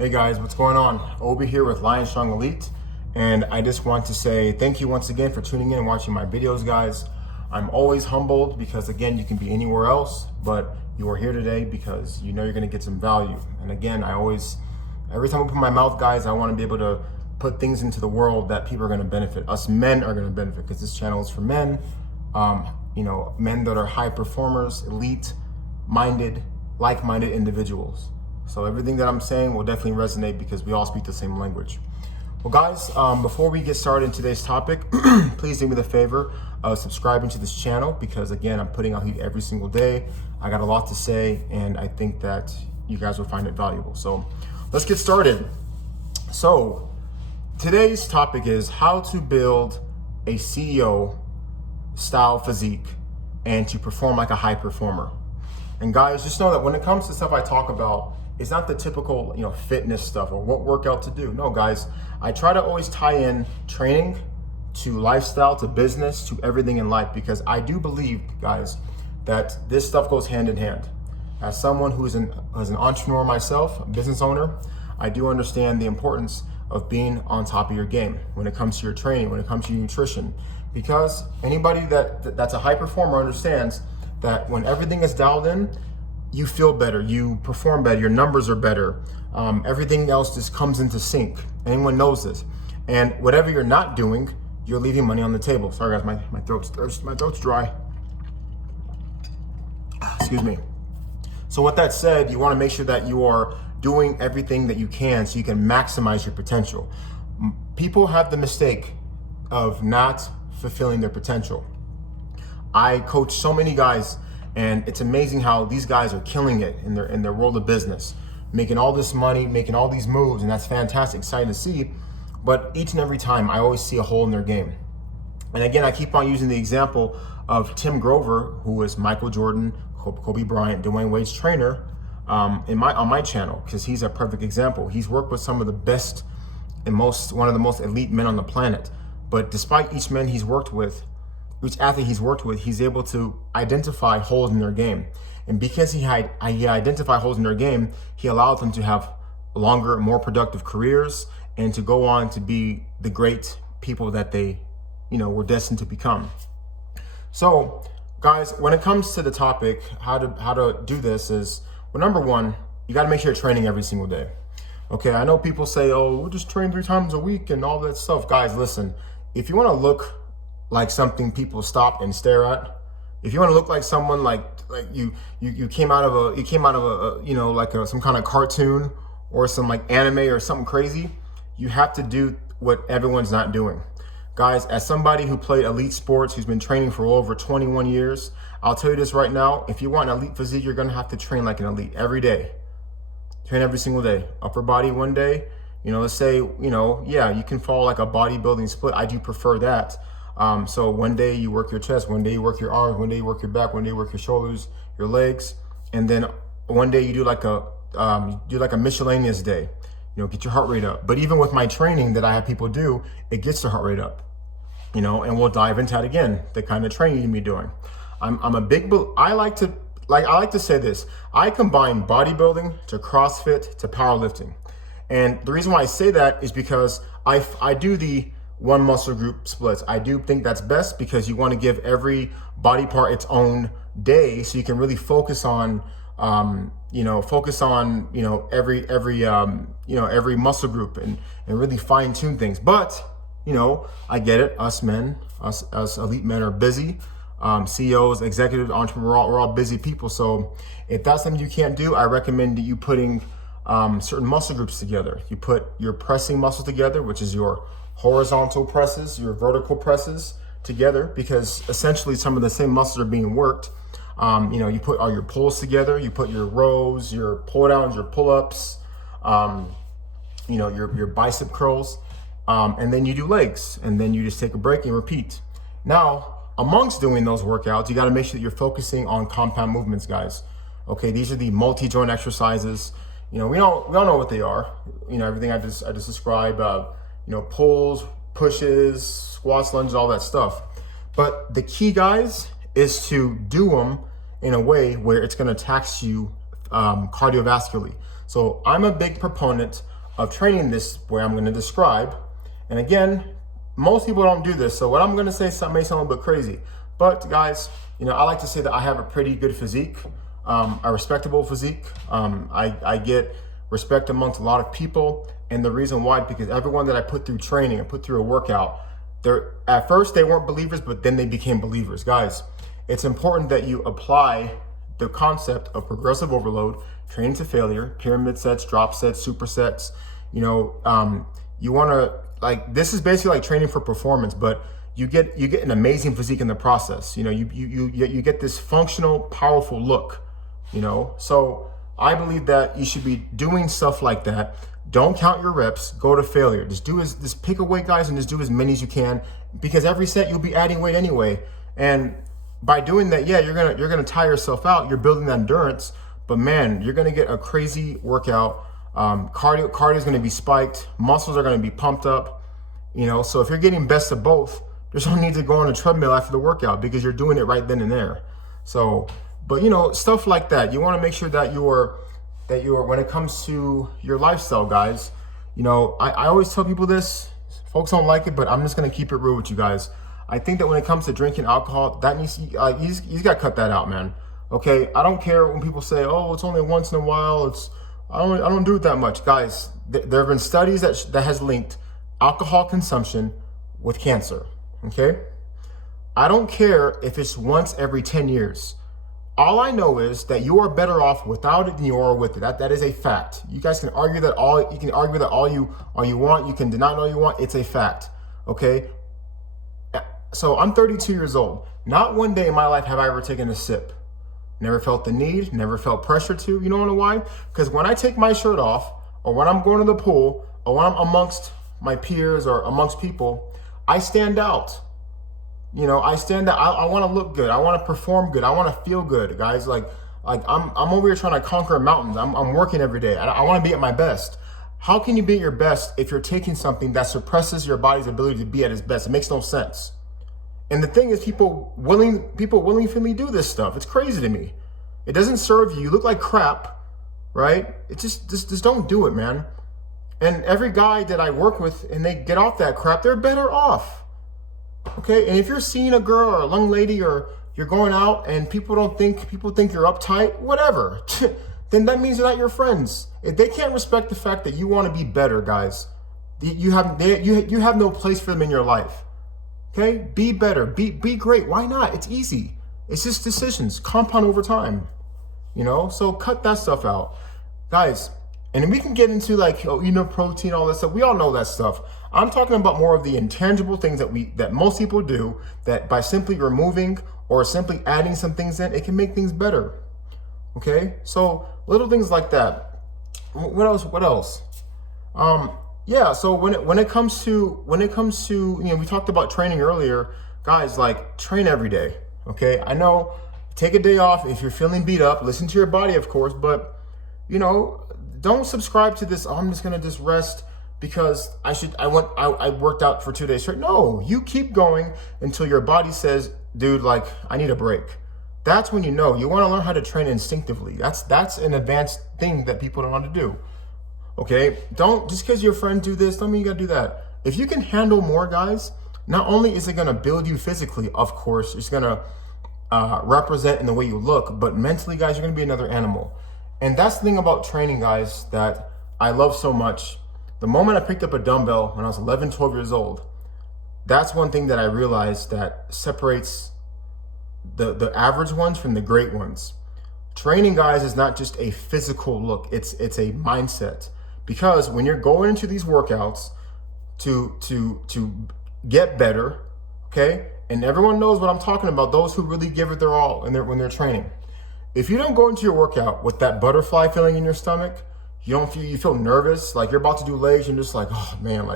Hey guys, what's going on? Obi here with Lion Strong Elite, and I just want to say thank you once again for tuning in and watching my videos, guys. I'm always humbled because, again, you can be anywhere else, but you are here today because you know you're going to get some value. And again, every time I open my mouth, guys, I want to be able to put things into the world that people are going to benefit. Us men are going to benefit because this channel is for men, men that are high performers, elite minded, like-minded individuals. So everything that I'm saying will definitely resonate because we all speak the same language. Well, guys, before we get started in today's topic, please do me the favor of subscribing to this channel because, again, I'm putting out heat every single day. I got a lot to say, and I think that you guys will find it valuable. So let's get started. So today's topic is how to build a CEO style physique and to perform like a high performer. And guys, just know that when it comes to stuff I talk about, it's not the typical, fitness stuff or what workout to do. No, guys, I try to always tie in training to lifestyle, to business, to everything in life, because I do believe, guys, that this stuff goes hand in hand. As someone who's an entrepreneur myself, a business owner, I do understand the importance of being on top of your game when it comes to your training, when it comes to your nutrition, because anybody that's a high performer understands that when everything is dialed in, you feel better, you perform better, your numbers are better, everything else just comes into sync. Anyone knows this. And whatever you're not doing, you're leaving money on the table. Sorry guys, my throat's dry. Excuse me. So with that said, you want to make sure that you are doing everything that you can so you can maximize your potential. People have the mistake of not fulfilling their potential. I coach so many guys, and it's amazing how these guys are killing it in their world of business, making all this money, making all these moves, and that's fantastic, exciting to see. But each and every time, I always see a hole in their game. And again, I keep on using the example of Tim Grover, who is Michael Jordan, Kobe Bryant, Dwayne Wade's trainer, on my channel, because he's a perfect example. He's worked with some of the best and one of the most elite men on the planet. But despite each athlete he's worked with, he's able to identify holes in their game. And because he identified holes in their game, he allowed them to have longer, more productive careers and to go on to be the great people that they, were destined to become. So, guys, when it comes to the topic, how to do this is, well, number one, you got to make sure you're training every single day. Okay, I know people say, oh, we'll just train 3 times a week and all that stuff. Guys, listen, if you want to look like something people stop and stare at, if you want to look like someone like you came out of a some kind of cartoon or some like anime or something crazy, you have to do what everyone's not doing. Guys, as somebody who played elite sports, who's been training for over 21 years, I'll tell you this right now, if you want an elite physique, you're gonna have to train like an elite every day. Train every single day. Upper body one day, let's say, you can follow like a bodybuilding split. I do prefer that. So one day you work your chest, one day you work your arms, one day you work your back, one day you work your shoulders, your legs, and then one day you do like a miscellaneous day. Get your heart rate up. But even with my training that I have people do, it gets their heart rate up. And we'll dive into that again, the kind of training you'll be doing. I like to say this. I combine bodybuilding to CrossFit to powerlifting. And the reason why I say that is because I do the one muscle group splits. I do think that's best because you want to give every body part its own day so you can really focus on every muscle group and really fine tune things. But I get it. Us elite men are busy. CEOs, executives, entrepreneurs, we're all busy people. So if that's something you can't do, I recommend you putting certain muscle groups together. You put your pressing muscle together, which is your horizontal presses, your vertical presses together, because essentially some of the same muscles are being worked. You put all your pulls together, you put your rows, your pull downs, your pull-ups, your bicep curls, and then you do legs, and then you just take a break and repeat. Now, amongst doing those workouts, you got to make sure that you're focusing on compound movements, guys. Okay, these are the multi-joint exercises. We all know what they are. Everything I just described. Pulls, pushes, squats, lunges, all that stuff. But the key, guys, is to do them in a way where it's going to tax you cardiovascularly. So I'm a big proponent of training this way I'm going to describe. And again, most people don't do this. So what I'm going to say may sound a bit crazy, but guys, I like to say that I have a pretty good physique, a respectable physique. I get respect amongst a lot of people. And the reason why, because everyone that I put through training, I put through a workout, at first they weren't believers, but then they became believers. Guys, it's important that you apply the concept of progressive overload, training to failure, pyramid sets, drop sets, supersets. You want to, this is basically like training for performance, but you get an amazing physique in the process. You get this functional, powerful look. So I believe that you should be doing stuff like that. Don't count your reps, go to failure. Just pick a weight, guys, and just do as many as you can, because every set you'll be adding weight anyway. And by doing that, yeah, you're gonna tire yourself out. You're building that endurance, but man, you're gonna get a crazy workout. Cardio is gonna be spiked. Muscles are gonna be pumped up. So if you're getting best of both, there's no need to go on a treadmill after the workout because you're doing it right then and there. So, but stuff like that. You want to make sure that you're when it comes to your lifestyle, guys. I always tell people this. Folks don't like it, but I'm just gonna keep it real with you guys. I think that when it comes to drinking alcohol, that needs he's got to cut that out, man. Okay, I don't care when people say, "Oh, it's only once in a while." I don't do it that much, guys. There have been studies that has linked alcohol consumption with cancer. Okay, I don't care if it's once every 10 years. All I know is that you are better off without it than you are with it. That is a fact. You guys can argue that all you want. You can deny it all you want. It's a fact. Okay. So I'm 32 years old. Not one day in my life have I ever taken a sip. Never felt the need. Never felt pressure to. You know why? Because when I take my shirt off, or when I'm going to the pool, or when I'm amongst my peers or amongst people, I stand out. I stand out. I want to look good. I want to perform good. I want to feel good, guys. Like I'm over here trying to conquer mountains. I'm working every day. I want to be at my best. How can you be at your best if you're taking something that suppresses your body's ability to be at its best? It makes no sense. And the thing is, people willingly do this stuff. It's crazy to me. It doesn't serve you. You look like crap, right? It just don't do it, man. And every guy that I work with and they get off that crap, they're better off. Okay, and if you're seeing a girl or a young lady, or you're going out and people think you're uptight, whatever, then that means they're not your friends. If they can't respect the fact that you want to be better, guys, you have no place for them in your life. Okay, be better, be great. Why not? It's easy. It's just decisions compound over time. So cut that stuff out, guys. And we can get into protein, all that stuff. We all know that stuff. I'm talking about more of the intangible things that most people do, that by simply removing or simply adding some things in, it can make things better. Okay, so little things like that. What else? Yeah. So when it comes to we talked about training earlier, guys. Train every day. Okay, I know. Take a day off if you're feeling beat up. Listen to your body, of course, but don't subscribe to this. I'm just gonna just rest because I worked out for 2 days straight. No, you keep going until your body says, dude, I need a break. That's when you want to learn how to train instinctively. That's an advanced thing that people don't know how to do. Okay, don't just because your friends do this, don't mean you gotta do that. If you can handle more, guys, not only is it gonna build you physically, of course, it's gonna represent in the way you look, but mentally, guys, you're gonna be another animal. And that's the thing about training, guys, that I love so much. The moment I picked up a dumbbell when I was 11, 12 years old, that's one thing that I realized that separates the average ones from the great ones. Training, guys, is not just a physical look. It's a mindset. Because when you're going into these workouts to get better, okay, and everyone knows what I'm talking about, those who really give it their all when they're training. If you don't go into your workout with that butterfly feeling in your stomach, you feel nervous, like you're about to do legs, and just oh man,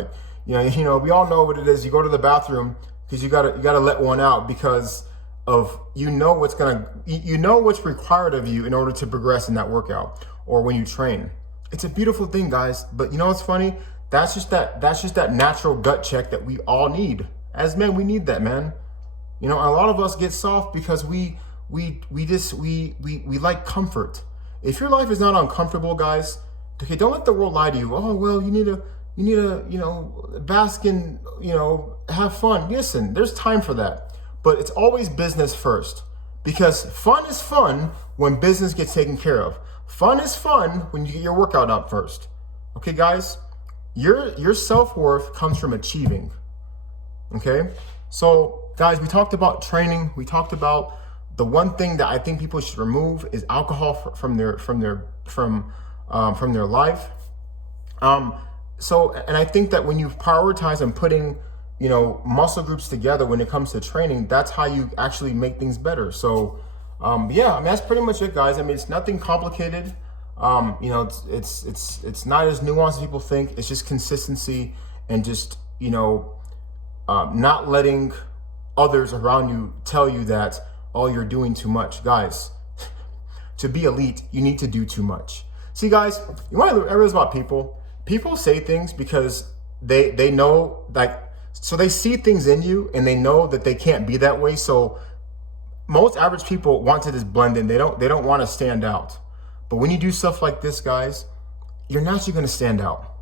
we all know what it is. You go to the bathroom because you gotta let one out because of what's required of you in order to progress in that workout or when you train. It's a beautiful thing, guys. But what's funny? That's just that natural gut check that we all need. As men, we need that, man. A lot of us get soft because we like comfort. If your life is not uncomfortable, guys, Okay, don't let the world lie to you. Oh, well, you need to, you know, bask in, you know, have fun. Listen, there's time for that. But it's always business first. Because fun is fun when business gets taken care of. Fun is fun when you get your workout out first. Okay, guys? Your self-worth comes from achieving. Okay? So, guys, we talked about training. We talked about the one thing that I think people should remove is alcohol from their life. So, and I think that when you prioritize and putting, you know, muscle groups together when it comes to training, that's how you actually make things better. So, yeah, I mean, that's pretty much it, guys. I mean, it's nothing complicated. You know, it's not as nuanced as people think. It's just consistency and just, you know, not letting others around you tell you that, oh, you're doing too much. Guys, to be elite, you need to do too much. See, guys, you want to realize about people? People say things because they know, like, so they see things in you and they know that they can't be that way. So most average people want to just blend in. They don't want to stand out. But when you do stuff like this, guys, you're naturally going to stand out.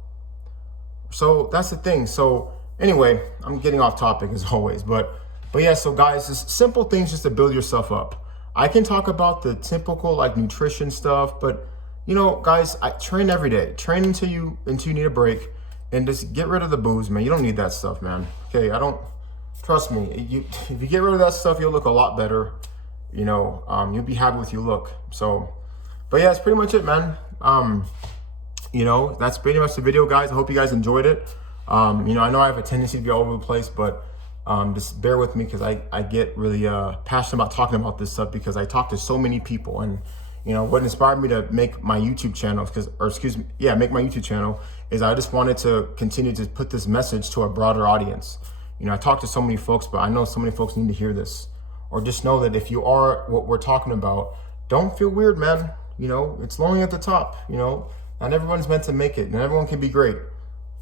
So that's the thing. So anyway, I'm getting off topic as always, but yeah, so guys, just simple things just to build yourself up. I can talk about the typical like nutrition stuff, but you know, guys, I train every day. Train until you need a break, and just get rid of the booze, man. You don't need that stuff, man. Okay, trust me. If you get rid of that stuff, you'll look a lot better. You know, you'll be happy with your look. So, but yeah, that's pretty much it, man. You know, that's pretty much the video, guys. I hope you guys enjoyed it. You know, I know I have a tendency to be all over the place, but just bear with me because I get really passionate about talking about this stuff because I talk to so many people. And you know what inspired me to make my YouTube channel make my YouTube channel is I just wanted to continue to put this message to a broader audience. You know, I talk to so many folks, but I know so many folks need to hear this, or just know that if you are what we're talking about, don't feel weird, man. You know, it's lonely at the top. You know, not everyone's meant to make it, and everyone can be great.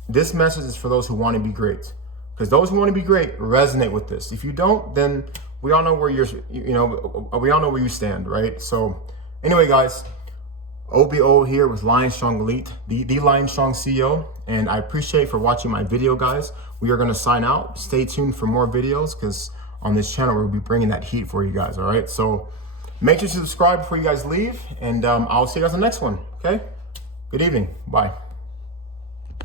This message is for those who want to be great. Because those who want to be great resonate with this. If you don't, then we all know where we all know where you stand, right? So anyway, guys, OBO here with Lion Strong Elite, the Lion Strong CEO. And I appreciate for watching my video, guys. We are going to sign out. Stay tuned for more videos because on this channel, we'll be bringing that heat for you guys, all right? So make sure to subscribe before you guys leave. And I'll see you guys on the next one, okay? Good evening. Bye.